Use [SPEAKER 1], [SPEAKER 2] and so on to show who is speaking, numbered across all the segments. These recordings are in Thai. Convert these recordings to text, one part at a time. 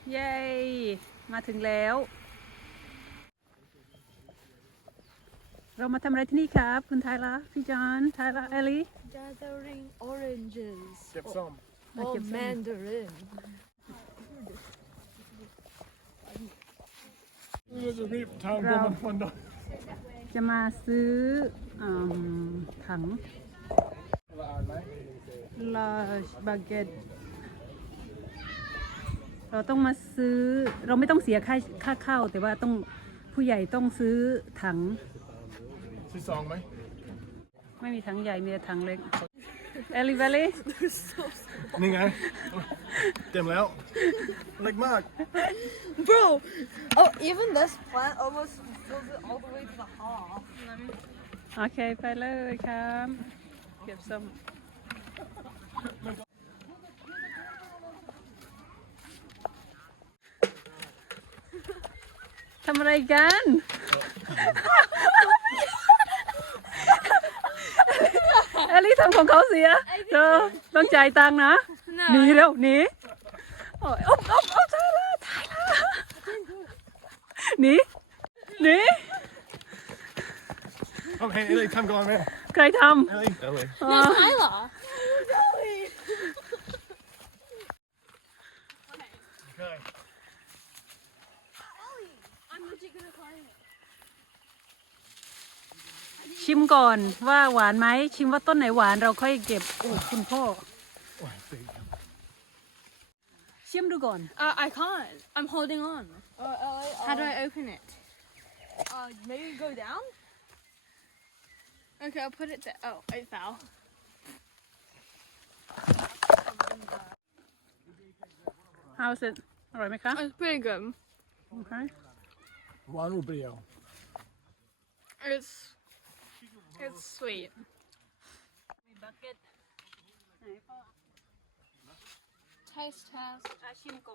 [SPEAKER 1] เย้มาถึงแล้วเรามาทำอะไรที่นี่ครับคุณไทล่ะพี่จอนไทล่ะเอลี่
[SPEAKER 2] Gathering oranges
[SPEAKER 3] เก็บส้ม
[SPEAKER 2] or mandarin.
[SPEAKER 3] เราจะรีบทำตัวมันฟันดอก
[SPEAKER 1] จะมาซื้อถัง
[SPEAKER 3] ละอ่านไหม
[SPEAKER 1] large baguette เราต้องมาซื้อเราไม่ต้องเสียค่าเข้าแต่ว่าต้องผู้ใหญ่ต้องซื้อถัง
[SPEAKER 3] ซื้อซองไหม
[SPEAKER 1] ไม่มีถังใหญ่มีแต่ถังเล็กเอลิเวลี่
[SPEAKER 3] นี่ไงเต็มแล้วเล็กมาก
[SPEAKER 2] Bro, oh, even this plant almost fills it all the way to the half.
[SPEAKER 1] โอเคไปเลยครับเก็บส้มทำอะไรกันเอลี่ทำของเขาเสียเธอต้องจ่ายตังค์นะหนีเร็วหนีโอ้ยอ๊บตายละหนี
[SPEAKER 3] โอเคเอลี่ทำก่อนไหม
[SPEAKER 1] ใครท
[SPEAKER 3] เอลี่
[SPEAKER 1] ำ
[SPEAKER 2] Tyler.
[SPEAKER 3] โอเค
[SPEAKER 2] I'm legit gonna climb it.
[SPEAKER 1] ชิมก่อนว่าหวานไหมชิมว่าต้นไหนหวานเราค่อยเก็บโอ้คุณพ่อ
[SPEAKER 3] โอ้ยติด
[SPEAKER 1] ชิมดูก่อน
[SPEAKER 2] I can't. I'm holding on. How do I open it? Maybe go down? Okay, I'll put it there. Oh, it fell.
[SPEAKER 1] How's it อร่อยไหมคะ
[SPEAKER 2] It's pretty good.
[SPEAKER 1] โอเค
[SPEAKER 3] หวานหรือเปรี้ยว
[SPEAKER 2] It's sweet.
[SPEAKER 1] มีบักเก็ตไหนพ่อ
[SPEAKER 2] Taste test.
[SPEAKER 1] ชิมก่อน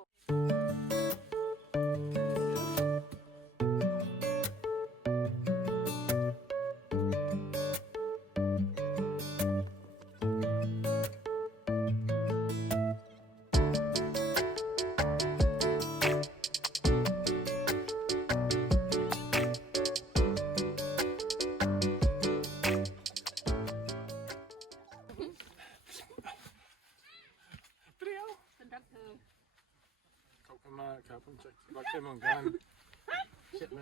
[SPEAKER 3] เปรี้ยว
[SPEAKER 1] ฉันรักเธอ
[SPEAKER 3] ขอบคุณมากครับผมจะรักเธอเหมือนกันเช็ดเลย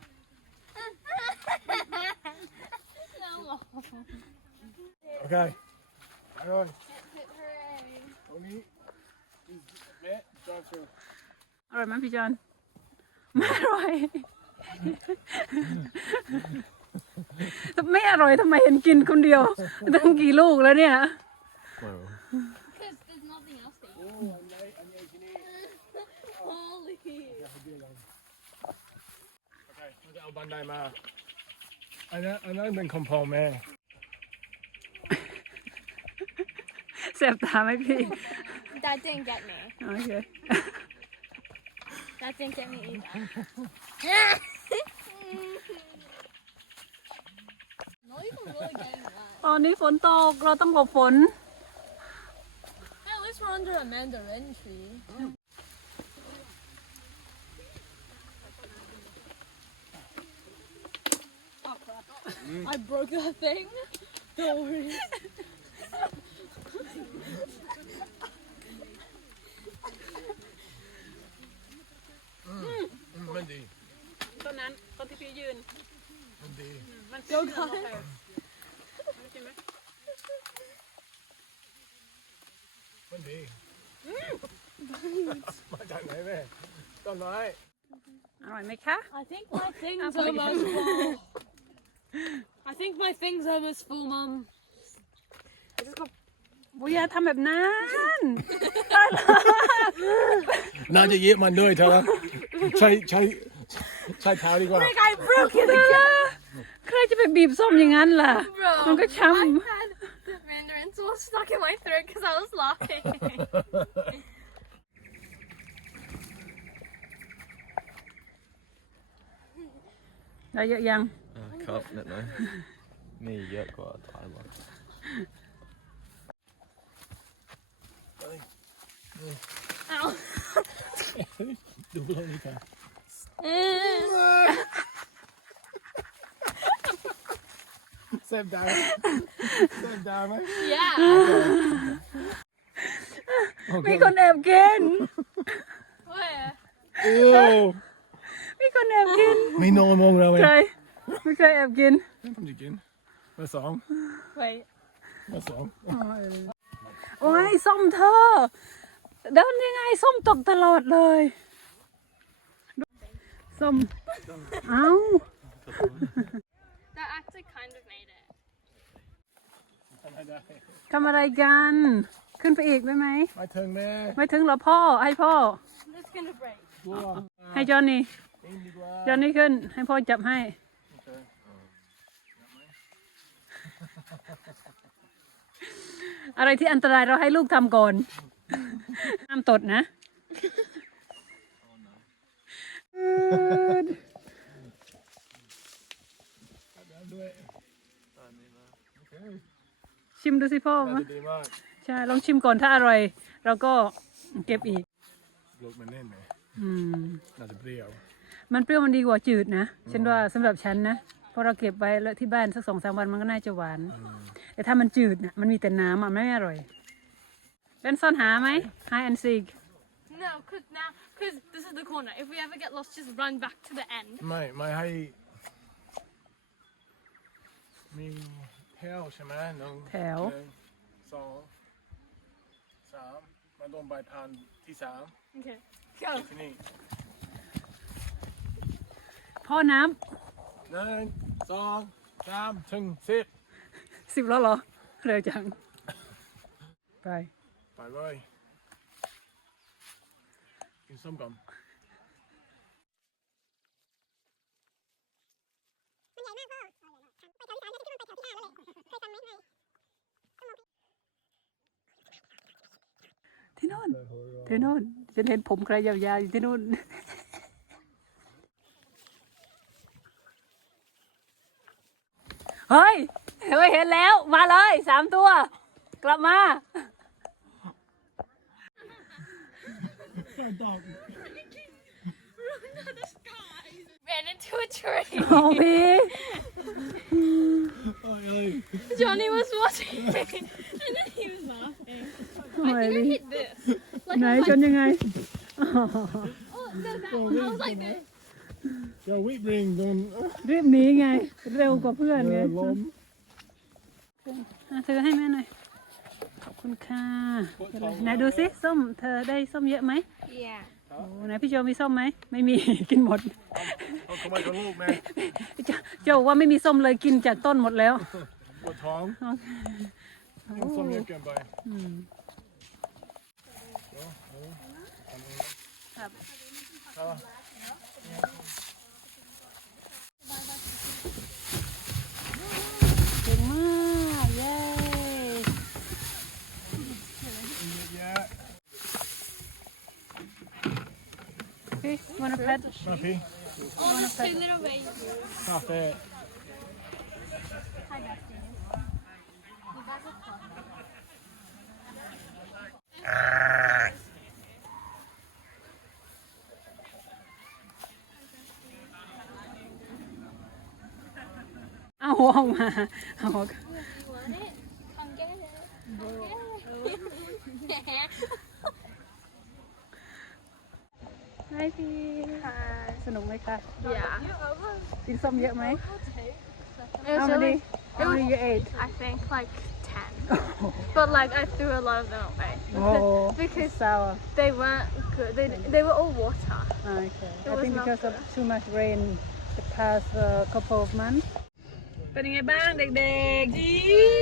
[SPEAKER 3] โอเคไปเลยตรงนี้เละจอดเชื่อ
[SPEAKER 1] อร่อยไหมพี่จอนไม่อร่อยไม่อร่อยทำไมเห็นกินคนเดียวตั้งกี่ลูกแล้วเนี่ย
[SPEAKER 2] Because there's nothing else to eat.
[SPEAKER 3] โอ้อันใหญ่ที่นี่
[SPEAKER 2] Holy.
[SPEAKER 3] โอเคเราจะเอาบันไดมาอันนั้นเป็นของพ่อแม่
[SPEAKER 1] แสบตาไหมพี่
[SPEAKER 2] That didn't get me.
[SPEAKER 1] โอเค
[SPEAKER 2] That didn't get me either. Not even really getting wet.
[SPEAKER 1] ตอนนี้ฝนตกเราต้องหลบฝน
[SPEAKER 2] Hey, at least we're under a mandarin tree. I broke that thing. Don't worry.
[SPEAKER 3] มันดี
[SPEAKER 1] ต้นนั้นต้นที่พี่ยืน
[SPEAKER 3] มันดี
[SPEAKER 1] มัน
[SPEAKER 2] Go guys.
[SPEAKER 1] กินไหม
[SPEAKER 3] มันดีมาจากไหนแม่ต้นไม้
[SPEAKER 1] อร่อยไหมคะ
[SPEAKER 2] I think my thing's almost full. I think my thing's almost full, Mum.
[SPEAKER 1] บุยาทำแบบนั้น
[SPEAKER 3] น่าจะเยอะมันด้วยเธอใช้เท้าดีกว่า
[SPEAKER 2] I broke it again.
[SPEAKER 1] ใครจะไปบีบส้มอย่างนั้นล่ะ
[SPEAKER 2] Bro,
[SPEAKER 1] มันก็ช้
[SPEAKER 2] I had the mandarin so stuck in my throat because I was laughing.
[SPEAKER 1] ำได้เยอะยัง
[SPEAKER 4] ครับนิดหน่อยนี่เยอะกว่าไทยหรอก
[SPEAKER 2] Ow.
[SPEAKER 3] ดูโลกนี้กันเซฟดาวไหม
[SPEAKER 2] Yeah.
[SPEAKER 1] มีคนแอบกิน
[SPEAKER 2] Where?
[SPEAKER 3] โอ้
[SPEAKER 1] มีคนแอบกิน
[SPEAKER 3] ไม่นอนมองเราเลย
[SPEAKER 1] ใครไม่เคยแอบกิน
[SPEAKER 3] ผมจะกินมาสอง
[SPEAKER 2] Wait.
[SPEAKER 3] มาสอง
[SPEAKER 1] โอ้ยส้มเธอเดินยังไงส้มตกตลอดเลยส้มเอ้า
[SPEAKER 2] That actually kind of made it.
[SPEAKER 1] ทำอะไรกันขึ้นไปอีกได้ไหม
[SPEAKER 3] ไม่ถึงแม่
[SPEAKER 1] ไม่ถึงเหรอพ่อให้พ่อ
[SPEAKER 2] It's gonna break.
[SPEAKER 3] กลัว
[SPEAKER 1] ให้จอนนี่
[SPEAKER 3] กินดีกว่า
[SPEAKER 1] จอนนี่ขึ้นให้พ่อจับให้ อะไรที่อันตรายเราให้ลูกทำก่อนห้ามตดนะชิมดูสิพ่อ
[SPEAKER 3] น่าจะดีมาก
[SPEAKER 1] ใช่ลองชิมก่อนถ้าอร่อยเราก็เก็บอีก
[SPEAKER 3] ลูกมันแน่นไหม
[SPEAKER 1] อืม
[SPEAKER 3] น่าจะเปรี้ยว
[SPEAKER 1] มันเปรี้ยวมันดีกว่าจืดนะฉันว่าสำหรับฉันนะพอเราเก็บไว้แล้วที่บ้านสัก2-3 วันมันก็น่าจะหวานแต่ถ้ามันจืดน่ะมันมีแต่น้ำอ่ะไม่อร่อยเป็นซ่อนหาไหม Hide and seek
[SPEAKER 2] No, because this is the corner. If we ever get lost, just run back to the end.
[SPEAKER 3] ไม่ให้มีแถวใช่ไหมหนึ่ง
[SPEAKER 1] แถว
[SPEAKER 3] หนึ่งสองสามมันต้องไปทานที่สาม
[SPEAKER 2] Okay. Go.
[SPEAKER 3] ที่นี่
[SPEAKER 1] พ่อน้
[SPEAKER 3] หนึ่งสองสามถึง10
[SPEAKER 1] 10แล้วเหรอเร็วจังไป
[SPEAKER 3] ไปเลยกินส้มก่อน
[SPEAKER 1] ที่โน่นที่โน่นฉันเห็นผมใครยาวๆอยู่ที่นู่นเฮ้ยเห็นแล้วมาเลย3 ตัว กลับมา
[SPEAKER 2] Ran into a tree.
[SPEAKER 1] โอ้พี่
[SPEAKER 2] Johnny was watching, and then he was laughing.
[SPEAKER 1] โอ้ย
[SPEAKER 2] I hit this.
[SPEAKER 1] ไหนชนยังไง
[SPEAKER 2] Oh, no, that one. I was like this.
[SPEAKER 3] เจ้าวิบริงโดน
[SPEAKER 1] รีบหนีไง เร็วกว่าเพื่อนไง
[SPEAKER 3] ล้ม
[SPEAKER 1] เธอให้แม่หน่อย ขอบคุณค่ะไหนดูสิส้มเธอได้ส้มเยอะไหม
[SPEAKER 2] Yeah.
[SPEAKER 1] โอ้ไหนพี่โจมีส้มไหมไม่มี กินหมด
[SPEAKER 3] เอาเข้ามากับลูกแม่
[SPEAKER 1] โจว่าไม่มีส้มเลยกินจากต้นหมดแล้ว
[SPEAKER 3] ปวดท้องกินส้มเยอะเกินไป
[SPEAKER 1] ครับ
[SPEAKER 3] เอา
[SPEAKER 1] เก่งมากเย้
[SPEAKER 3] เยอะ
[SPEAKER 1] พี่วันนี้แพท
[SPEAKER 3] มาพี่
[SPEAKER 2] Oh, there's 2 little babies.
[SPEAKER 3] คาเฟ่
[SPEAKER 2] Hi, Dustin. You guys are fun.
[SPEAKER 1] เอาหัวออกมาเอาหัว
[SPEAKER 2] You want it? Come get it. Yeah.
[SPEAKER 1] ให้พี่สนุกไหมคะ
[SPEAKER 2] Yeah.
[SPEAKER 1] กินส้มเยอะไหม
[SPEAKER 2] It was
[SPEAKER 1] How many?
[SPEAKER 2] really,
[SPEAKER 1] How many you ate?
[SPEAKER 2] I think like 10. But like I threw a lot of them away.
[SPEAKER 1] Oh,
[SPEAKER 2] Because
[SPEAKER 1] sour.
[SPEAKER 2] they weren't good. They were all water.
[SPEAKER 1] Okay.
[SPEAKER 2] It
[SPEAKER 1] I
[SPEAKER 2] was
[SPEAKER 1] think
[SPEAKER 2] not
[SPEAKER 1] because of
[SPEAKER 2] good.
[SPEAKER 1] too much rain the past couple of months. เป็นยังไงบ้างเด็กๆดี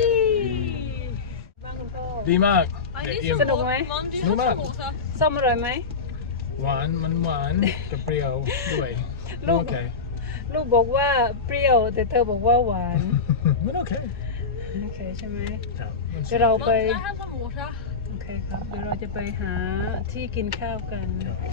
[SPEAKER 1] บ้างคุณพ่อ
[SPEAKER 3] ดีมากเด็กอิ่ม
[SPEAKER 1] สนุกไหม
[SPEAKER 3] สนุกมาก
[SPEAKER 1] ส้มอร่อยไหม
[SPEAKER 3] หวานมันหวานกับเปรี้ยวด้วย
[SPEAKER 1] ลูก
[SPEAKER 3] โอเค
[SPEAKER 1] ลูกบอกว่าเปรี้ยวแต่เธอบอกว่าหวาน
[SPEAKER 3] มันโอเค
[SPEAKER 1] โอเคใช่ไหม
[SPEAKER 3] ครับมัน
[SPEAKER 1] เดี๋ยวเราไป
[SPEAKER 2] Can I have some water?
[SPEAKER 1] โอเคครับเดี๋ยวเราจะไปหาที่กินข้าวกัน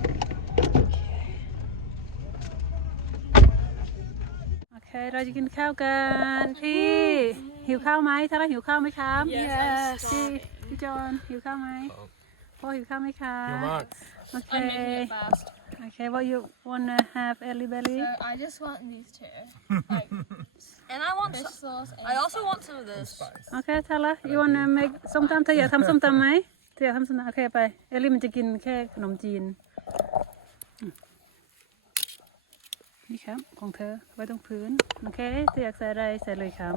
[SPEAKER 1] โอเคเราจะกินข้าวกันพี่หิวข้าวไหมถ้าเราหิวข้าวไหมครับ
[SPEAKER 2] Yes, I'm
[SPEAKER 1] พี่จอนหิวข้าวไหมโอเคพ่อหิวข้าวไหมคะ
[SPEAKER 3] Your mark.
[SPEAKER 1] โอเค
[SPEAKER 2] I'm making it fast.
[SPEAKER 1] โอเค what you wanna have Ellie Belly
[SPEAKER 2] So I just want these two. Like, and I want fish sauce. I also want some of this.
[SPEAKER 3] Spice.
[SPEAKER 1] โอเคทาละ you wanna make ส้มตำเธออยากทำส้มตำไหมเธออยากทำส้มตำโอเคไปเอลลี่มันจะกินแค่ขนมจีนนี่ครับของเธอไว้ตรงพื้นโอเคเธออยากใส่อะไรใส่เลยครับ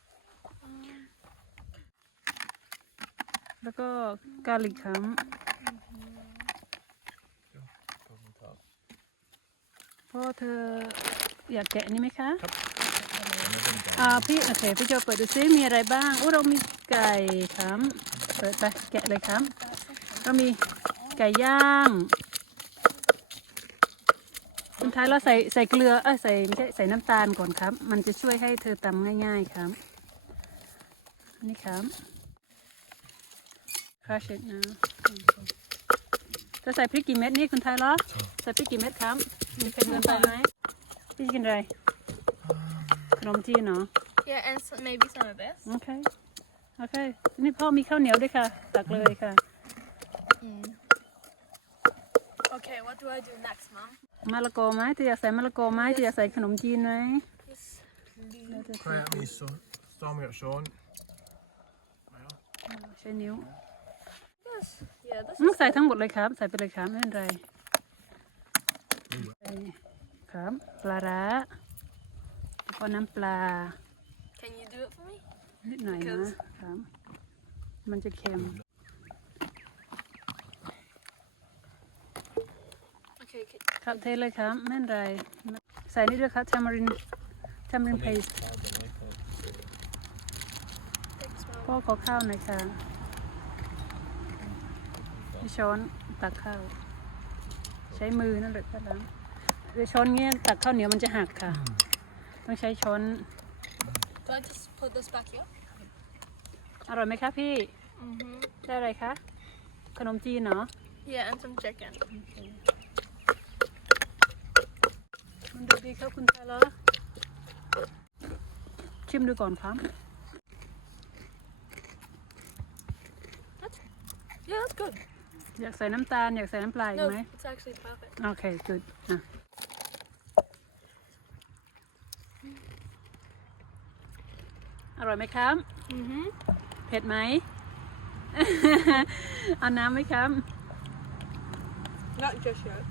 [SPEAKER 1] แล้วก็กาลิกครับพ่อเธออยากแกะนี่ไหมคะพี่โอเคพี่โจเปิดดูซิมีอะไรบ้างเรามีไก่ครับเปิดไปแกะเลยครับเรามีไก่ย่างสุดท้ายเราใส่เกลือใส่ไม่ใช่ใส่น้ำตาลก่อนครับ มันจะช่วยให้เธอตำง่ายๆครับนี่ครับคราชเนะจะใส่พริกกี่เม็ดนี่คุณไทยเหรอใส่พริกกี่เม็ดครับมีเผ็ดเกินไปไหมพี่กินอะไรขนมจีนเนาะ
[SPEAKER 2] Yeah, and maybe some of this.
[SPEAKER 1] โอเคโอเคนี่พ่อมีข้าวเหนียวด้วยค่ะตักเลยค่ะ
[SPEAKER 2] Okay, what do I do next, Mom?
[SPEAKER 1] มะละกอไหมจะอยากใส่มะละกอไหมจะอยากใส่ขนมจีนไหม
[SPEAKER 2] Yes.
[SPEAKER 3] Cry at me, so storm me up, Sean.
[SPEAKER 1] ใช้นิ้ว
[SPEAKER 2] This. Yeah, this
[SPEAKER 1] ใส่ทั้งหมดเลยครับ ใส่ไปเลยครับไม่เป็นไรใส่ครับปลาร้าแล้วก็น้ำปลา
[SPEAKER 2] Can you do it for me?
[SPEAKER 1] นิดหน่อยนะครับ มันจะเค็ม
[SPEAKER 2] Okay, okay.
[SPEAKER 1] ครับเทเลยครับไม่เป็นไร ใส่นี่ด้วยครับ tamarind paste
[SPEAKER 2] Thanks, Mom.
[SPEAKER 1] พ่อขอข้าวหน่อยค่ะมีช้อนตักข้าว ใช้มือนั่นแหละครับเดี๋ยวช้อนเงี้ยตักข้าวเหนียวมันจะหักค่ะ ต้องใช้ช้อน
[SPEAKER 2] Do I just put this back here?
[SPEAKER 1] อร่อยไหมคะพี่
[SPEAKER 2] Mm-hmm.
[SPEAKER 1] ได้อะไรคะ ขนมจีนเนาะ
[SPEAKER 2] Yeah, and some chicken.
[SPEAKER 1] มันดูดีครับคุณตาละชิมดูก่อนครับ
[SPEAKER 2] Yeah, that's good.
[SPEAKER 1] อยากใส่น้ำตาลอยากใส่น้ำปลาอีก
[SPEAKER 2] No,
[SPEAKER 1] ไหม
[SPEAKER 2] it's actually perfect.
[SPEAKER 1] โอเค good อ่ะอร่อยไหมครับ
[SPEAKER 2] Mm-hmm.
[SPEAKER 1] เผ็ดไหม เอาน้ำไหมครับ
[SPEAKER 2] Not just yet.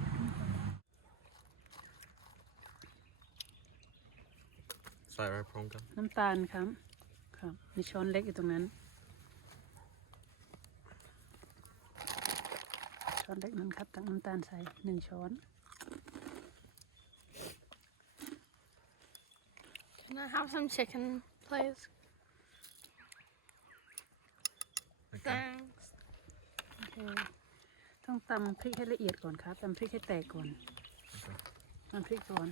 [SPEAKER 4] ใส่อะไรพร้อมกัน
[SPEAKER 1] น้ำตาลครับ ครับ มีช้อนเล็กอยู่ตรงนั้น ช้อนเล็กนั้นครับตักน้ำตาลใส่1 ช้อน
[SPEAKER 2] Can I have some chicken, please?
[SPEAKER 4] โอเค
[SPEAKER 2] Thanks.
[SPEAKER 1] โอเค ต้องตำพริกให้ละเอียดก่อนครับตำพริกให้แตกก่อนตำพริกก่อน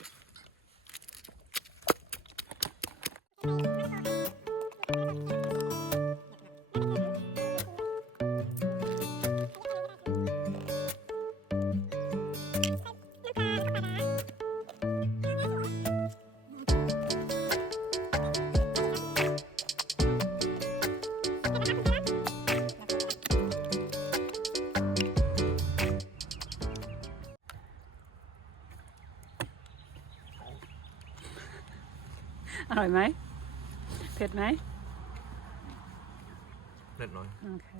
[SPEAKER 1] อร่อยไหม เผ็ดไหม
[SPEAKER 4] เล็กน้อย
[SPEAKER 1] โอเค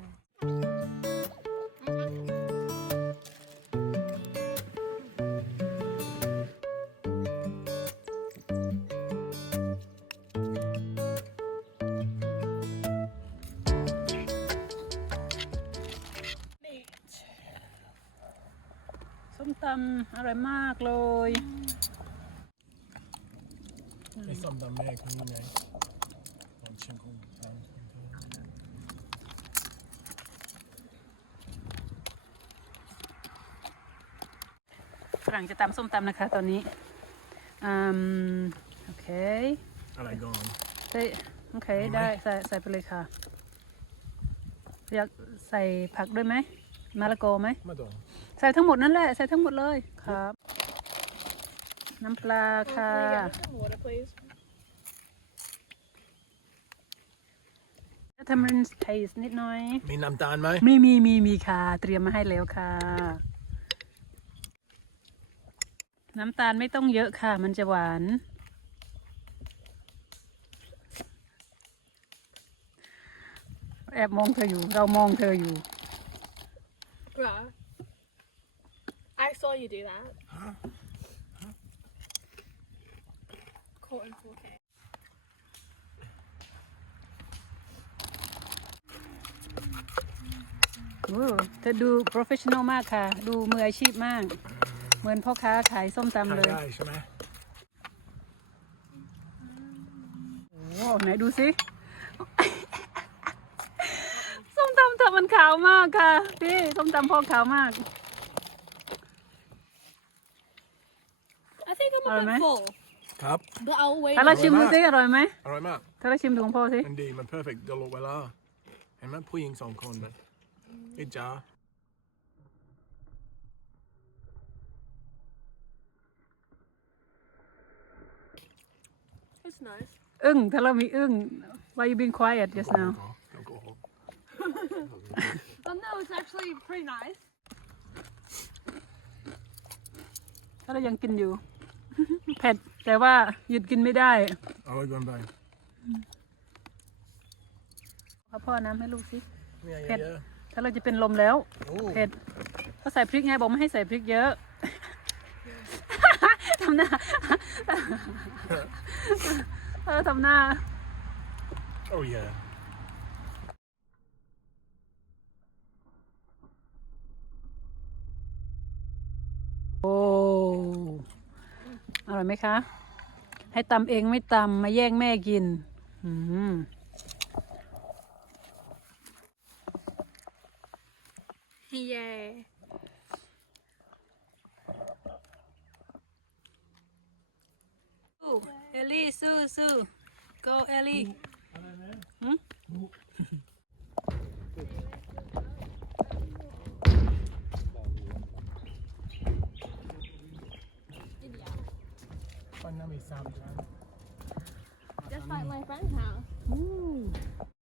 [SPEAKER 1] ส้มตำอร่อยมากเลย
[SPEAKER 3] It's something I'm making, you know. I'm chinking.
[SPEAKER 1] ฝรั่งจะตำส้มตำนะคะตอนนี้โอเค
[SPEAKER 3] And I gone.
[SPEAKER 1] โอเคได้ใส่ไปเลยค่ะ อยากใส่ผักด้วยไหมมะละกอไหม
[SPEAKER 3] Madonna.
[SPEAKER 1] ใส่ทั้งหมดนั่นแหละใส่ทั้งหมดเลยครับ น้ำปลาค่ะ
[SPEAKER 2] Can you get me some water, please?
[SPEAKER 1] ทำเป็นไทสนิดหน่อย
[SPEAKER 3] มีน้ำตาลไหม
[SPEAKER 1] มีค่ะ เตรียมมาให้แล้วค่ะ น้ำตาลไม่ต้องเยอะค่ะ มันจะหวาน แอบมองเธออยู่ เรามองเธออยู่
[SPEAKER 2] Bruh. I saw you do that. Caught in 4K.
[SPEAKER 1] เธอดู professional มากค่ะ ดูมืออาชีพมาก เหมือนพ่อค้าขายส้มตำ
[SPEAKER 3] ทาน
[SPEAKER 1] เลย
[SPEAKER 3] ได้ใช่ไหม
[SPEAKER 1] โอ้ไหนดูสิ ส้มตำเธอมันขาวมากค่ะพี่ส้มตำพ่อขาวมาก
[SPEAKER 2] I think I'm a
[SPEAKER 1] Alright,
[SPEAKER 2] bit
[SPEAKER 1] mate.
[SPEAKER 2] full,
[SPEAKER 3] ครับ
[SPEAKER 2] but I'll wait.
[SPEAKER 1] ถ้าเราชิมดูสิอร่อยไหม
[SPEAKER 3] อร่อยมาก
[SPEAKER 1] ถ้าเราชิมดูของพ่อสิ
[SPEAKER 3] มันดี มัน perfect ตลอดเวลา เห็นไหมผู้หญิง2 คนนะไอ้จ๋า
[SPEAKER 2] It's nice.
[SPEAKER 1] อึ้งถ้าเรามีอึ้ง why you being quiet just now
[SPEAKER 2] But no, it's actually pretty nice.
[SPEAKER 1] ถ้าเรายังกินอยู่ เผ็ดแต่ว่าหยุดกินไม่ได้
[SPEAKER 3] อร่อยเกินไป
[SPEAKER 1] เอาพ่อน้ำให้ลูกสิ
[SPEAKER 3] เนี่ย
[SPEAKER 1] เผ็ด
[SPEAKER 3] เยอะ
[SPEAKER 1] ถ้าเราจะเป็นลมแล้ว
[SPEAKER 3] ๆโอ้
[SPEAKER 1] เผ็ดเขาใส่พริกไงบอกไม่ให้ใส่พริกเยอะ ทำหน้า ทำหน้า
[SPEAKER 3] โอ้ย
[SPEAKER 1] โอ้อร่อยไหมคะ ให้ตำเองไม่ตำมาแย่งแม่กิน อืม
[SPEAKER 2] Yay.
[SPEAKER 1] เอลลี่สู้สู้ go เอลลี่
[SPEAKER 3] มันน่ามี3 ชั้น
[SPEAKER 2] Just like my friend's house.